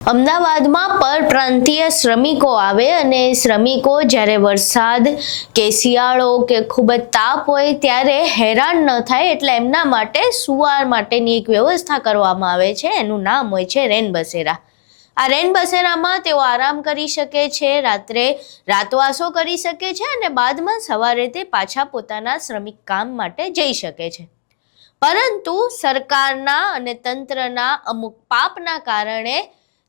અમદાવાદમાં પરપ્રાંતીય શ્રમિકો આવે અને શ્રમિકો જ્યારે વરસાદ કે શિયાળો કે ખૂબ જ તાપ હોય ત્યારે હેરાન ન થાય એટલે એમના માટે સુવા માટેની એક વ્યવસ્થા કરવામાં આવે છે। એનું નામ હોય છે રેન બસેરા। આ રેન બસેરામાં તેઓ આરામ કરી શકે છે, રાત્રે રાતવાસો કરી શકે છે અને બાદમાં સવારે તે પાછા પોતાના શ્રમિક કામ માટે જઈ શકે છે। પરંતુ સરકારના અને તંત્રના અમુક પાપના કારણે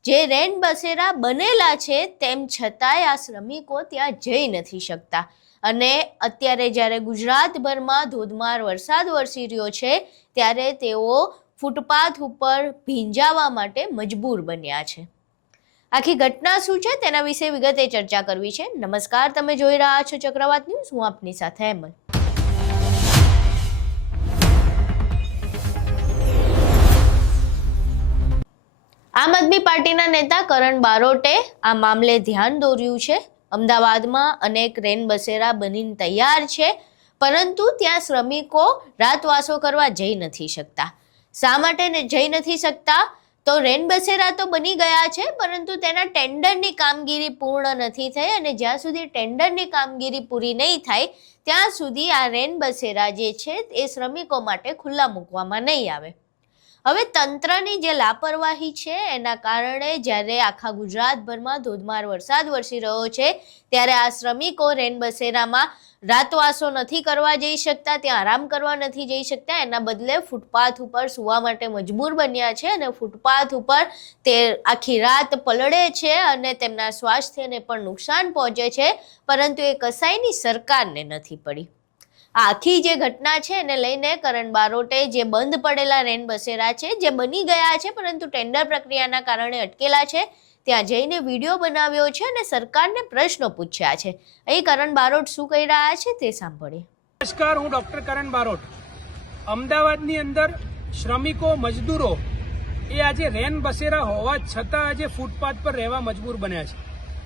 જે રેન બસેરા બનેલા છે તેમ છતાંય આ શ્રમિકો ત્યાં જઈ નથી શકતા અને અત્યારે જ્યારે ગુજરાતભરમાં ધોધમાર વરસાદ વરસી રહ્યો છે ત્યારે તેઓ ફૂટપાથ ઉપર ભીંજાવા માટે મજબૂર બન્યા છે। આખી ઘટના શું છે તેના વિશે વિગતે ચર્ચા કરવી છે। નમસ્કાર, તમે જોઈ રહ્યા છો ચક્રવાત ન્યૂઝ। હું આપની સાથે હેમલ। આમ આદમી પાર્ટીના નેતા કરણ બારોટે આ મામલે ધ્યાન દોર્યું છે। અમદાવાદમાં અનેક રેન બસેરા બનીને તૈયાર છે, પરંતુ ત્યાં શ્રમિકો રાતવાસો કરવા જઈ નથી શકતા। શા માટે જઈ નથી શકતા? તો રેન બસેરા તો બની ગયા છે, પરંતુ તેના ટેન્ડરની કામગીરી પૂર્ણ નથી થઈ અને જ્યાં સુધી ટેન્ડરની કામગીરી પૂરી નહીં થાય ત્યાં સુધી આ રેન બસેરા જે છે એ શ્રમિકો માટે ખુલ્લા મૂકવામાં નહીં આવે। હવે તંત્રની જે લાપરવાહી છે એના કારણે જ્યારે આખા ગુજરાતભરમાં ધોધમાર વરસાદ વરસી રહ્યો છે ત્યારે આ શ્રમિકો રેન બસેરામાં રાતવાસો નથી કરવા જઈ શકતા, ત્યાં આરામ કરવા નથી જઈ શકતા, એના બદલે ફૂટપાથ ઉપર સૂવા માટે મજબૂર બન્યા છે અને ફૂટપાથ ઉપર તે આખી રાત પલળે છે અને તેમના સ્વાસ્થ્યને પણ નુકસાન પહોંચે છે, પરંતુ એ કસાયની સરકારને નથી પડી। આ આખી જે ઘટના છે એને લઈને કરણ બારોટે જે બંધ પડેલા રેન બસેરા છે, જે બની ગયા છે પરંતુ ટેન્ડર પ્રક્રિયાના કારણે અટકેલા છે, ત્યાં જઈને વિડીયો બનાવ્યો છે અને સરકારને પ્રશ્નો પૂછ્યા છે। અહીં કરણ બારોટ શું કહી રહ્યા છે તે સાંભળીએ। નમસ્કાર, હું ડોક્ટર કરણ બારોટ। અમદાવાદની અંદર શ્રમિકો મજદૂરો એ આજે રેન બસેરા હોવા છતાં આજે ફૂટપાથ પર રહેવા મજબૂર બન્યા છે।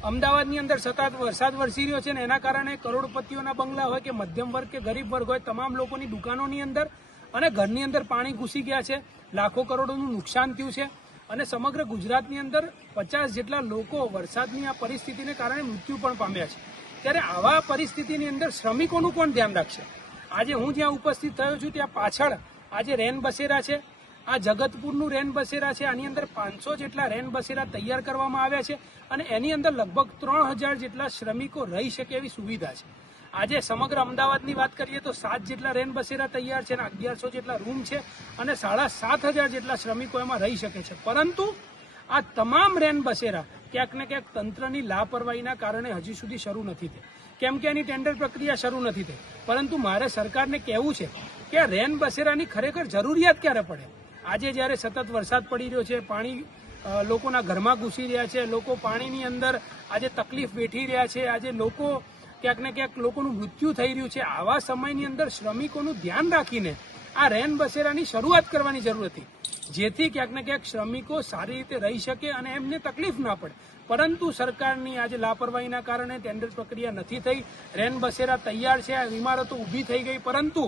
અમદાવાદની અંદર સતત વરસાદ વરસી રહ્યો છે ને એના કારણે કરોડપતિઓના બંગલા હોય કે મધ્યમ વર્ગ કે ગરીબ વર્ગ હોય, તમામ લોકોની દુકાનોની અંદર અને ઘરની અંદર પાણી ઘૂસી ગયા છે, લાખો કરોડોનું નુકસાન થયું છે અને સમગ્ર ગુજરાતની અંદર 50 જેટલા લોકો વરસાદની આ પરિસ્થિતિને કારણે મૃત્યુ પણ પામ્યા છે। ત્યારે આવા પરિસ્થિતિની અંદર શ્રમિકોનું કોણ ધ્યાન રાખશે? આજે હું જ્યાં ઉપસ્થિત થયો છું ત્યાં પાછળ આજે રેન બસેરા છે, આ જગતપુરનું રેન બસેરા છે। આની અંદર 500 જેટલા રેન બસેરા તૈયાર કરવામાં આવ્યા છે અને એની અંદર લગભગ 3000 જેટલા શ્રમિકો રહી શકે એવી સુવિધા છે। આજે સમગ્ર અમદાવાદની વાત કરીએ તો 7 જેટલા રેન બસેરા તૈયાર છે અને 1100 જેટલા રૂમ છે અને 7500 જેટલા શ્રમિકો એમાં રહી શકે છે, પરંતુ આ તમામ રેન બસેરા ક્યાંક ને ક્યાંક તંત્રની લાપરવાહીના કારણે હજી સુધી શરૂ નથી થઈ, કેમ કે એની ટેન્ડર પ્રક્રિયા શરૂ નથી થઈ। પરંતુ મારે સરકારને કહેવું છે કે આ રેન બસેરાની ખરેખર જરૂરિયાત ક્યારે પડે? આજે જ્યારે સતત વરસાદ પડી રહ્યો છે, પાણી લોકોના ઘરમાં ઘૂસી રહ્યા છે, લોકો પાણીની અંદર આજે તકલીફ વેઠી રહ્યા છે, આજે લોકો ક્યાંક ને ક્યાંક લોકોનું મૃત્યુ થઈ રહ્યું છે, આવા સમયની અંદર શ્રમિકોનું ધ્યાન રાખીને આ રેન બસેરાની શરૂઆત કરવાની જરૂર હતી, જેથી ક્યાંક ને ક્યાંક શ્રમિકો સારી રીતે રહી શકે અને એમને તકલીફ ના પડે। પરંતુ સરકારની આજે લાપરવાહીના કારણે ટેન્ડર પ્રક્રિયા નથી થઈ, રેન બસેરા તૈયાર છે, ઇમારતો ઊભી થઈ ગઈ, પરંતુ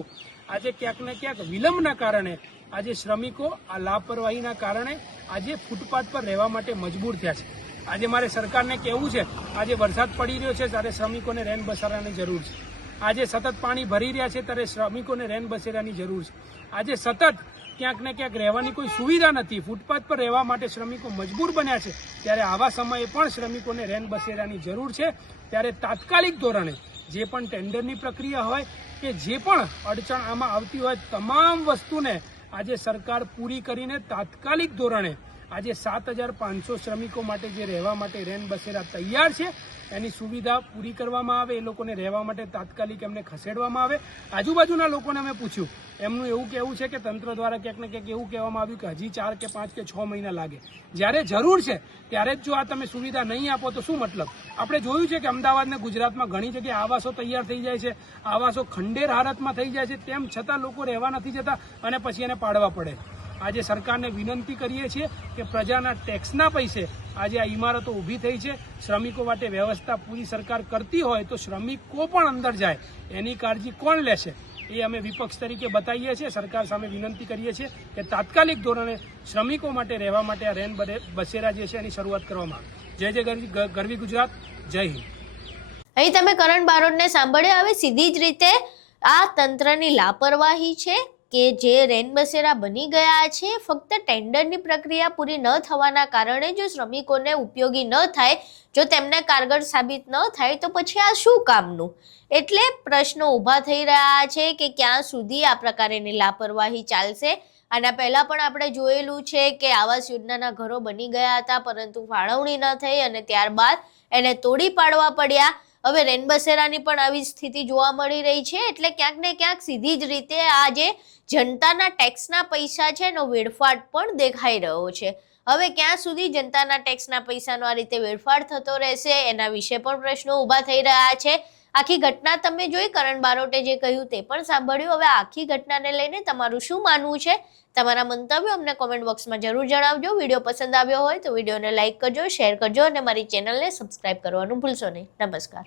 આજે ક્યાંક ને ક્યાંક વિલંબના કારણે આજે શ્રમિકો આ લાપરવાહીના કારણે આજે ફૂટપાથ પર રહેવા માટે મજબૂર થયા છે। આજે મારે સરકારને કહેવું છે, આજે વરસાદ પડી રહ્યો છે ત્યારે શ્રમિકોને રેન બસેરાની જરૂર છે, આજે સતત પાણી ભરી રહ્યા છે ત્યારે શ્રમિકોને રેન બસેરાની જરૂર છે, આજે સતત ક્યાંક ને ક્યાંક રહેવાની કોઈ સુવિધા નથી, ફૂટપાથ પર રહેવા માટે શ્રમિકો મજબૂર બન્યા છે, ત્યારે આવા સમયે પણ શ્રમિકોને રેન બસેરાની જરૂર છે। ત્યારે તાત્કાલિક ધોરણે જે પણ ટેન્ડરની પ્રક્રિયા હોય કે જે પણ અડચણ આમાં આવતી હોય, તમામ વસ્તુને આજે સરકાર પૂરી કરીને તાત્કાલિક ધોરણે આજે 7500 શ્રમિકો માટે જે રહેવા માટે રેન બસેરા તૈયાર છે એની સુવિધા પૂરી કરવામાં આવે, એ લોકોને રહેવા માટે તાત્કાલિક એમને ખસેડવામાં આવે। આજુબાજુના લોકોને અમે પૂછ્યું, એમનું એવું કહેવું છે કે તંત્ર દ્વારા ક્યાંક ને ક્યાંક એવું કહેવામાં આવ્યું કે હજી 4 કે 5 કે 6 મહિના લાગે, જ્યારે જરૂર છે ત્યારે જ જો આ તમે સુવિધા નહીં આપો તો શું મતલબ? આપણે જોયું છે કે અમદાવાદ ને ગુજરાતમાં ઘણી જગ્યાએ આવાસો તૈયાર થઈ જાય છે, આવાસો ખંડેર હાલતમાં થઈ જાય છે, તેમ છતાં લોકો રહેવા નથી જતા અને પછી એને પાડવા પડે। આજે સરકારને વિનંતી કરીએ છીએ કે પ્રજાના ટેક્સના પૈસે આજે આ ઇમારતો ઊભી થઈ છે, શ્રમિકો માટે વ્યવસ્થા પૂરી સરકાર કરતી હોય તો શ્રમિકો પણ અંદર જાય એની કાળજી કોણ લેશે? એ અમે વિપક્ષ તરીકે બતાવીએ છીએ. સરકાર સામે વિનંતી કરીએ છીએ કે તાત્કાલિક ધોરણે શ્રમિકો માટે રહેવા માટે આ રેન બસેરા જે છે એની શરૂઆત કરવામાં આવે. જય જય ગરવી ગુજરાત, જય હિન્દ. અહીં તમે કરણ બારોટને સાંભળ્યા. હવે સીધી જ રીતે આ તંત્રની લાપરવાહી છે કે જે રેન બસેરા બની ગયા છે ફક્ત ટેન્ડરની પ્રક્રિયા પૂરી ન થવાના કારણે જો શ્રમિકોને ઉપયોગી ન થાય, જો તેમને કારગર સાબિત ન થાય તો પછી આ શું કામનું? એટલે પ્રશ્નો ઊભા થઈ રહ્યા છે કે ક્યાં સુધી આ પ્રકારની લાપરવાહી ચાલશે. આના પહેલા પણ આપણે જોયેલું છે કે આવાસ યોજનાના ઘરો બની ગયા હતા પરંતુ ફાળવણી ન થઈ અને ત્યારબાદ એને તોડી પાડવા પડ્યા. હવે રેનબસેરાની પણ આવી સ્થિતિ જોવા મળી રહી છે. એટલે ક્યાંક ને ક્યાંક સીધી જ રીતે આ જે જનતાના ટેક્સના પૈસા છે એનો વેડફાટ પણ દેખાઈ રહ્યો છે. હવે ક્યાં સુધી જનતાના ટેક્સના પૈસાનો આ રીતે વેડફાટ થતો રહેશે એના વિશે પણ પ્રશ્નો ઊભા થઈ રહ્યા છે. આખી ઘટના તમે જોઈ, કરણ બારોટે જે કહ્યું તે પણ સાંભળ્યું. હવે આખી ઘટનાને લઈને તમારું શું માનવું છે? તમારા મંતવ્યો અમને કોમેન્ટ બોક્સમાં જરૂર જણાવજો. વિડીયો પસંદ આવ્યો હોય તો વિડીયોને લાઇક કરજો, શેર કરજો અને મારી ચેનલને સબસ્ક્રાઇબ કરવાનું ભૂલશો નહીં. નમસ્કાર.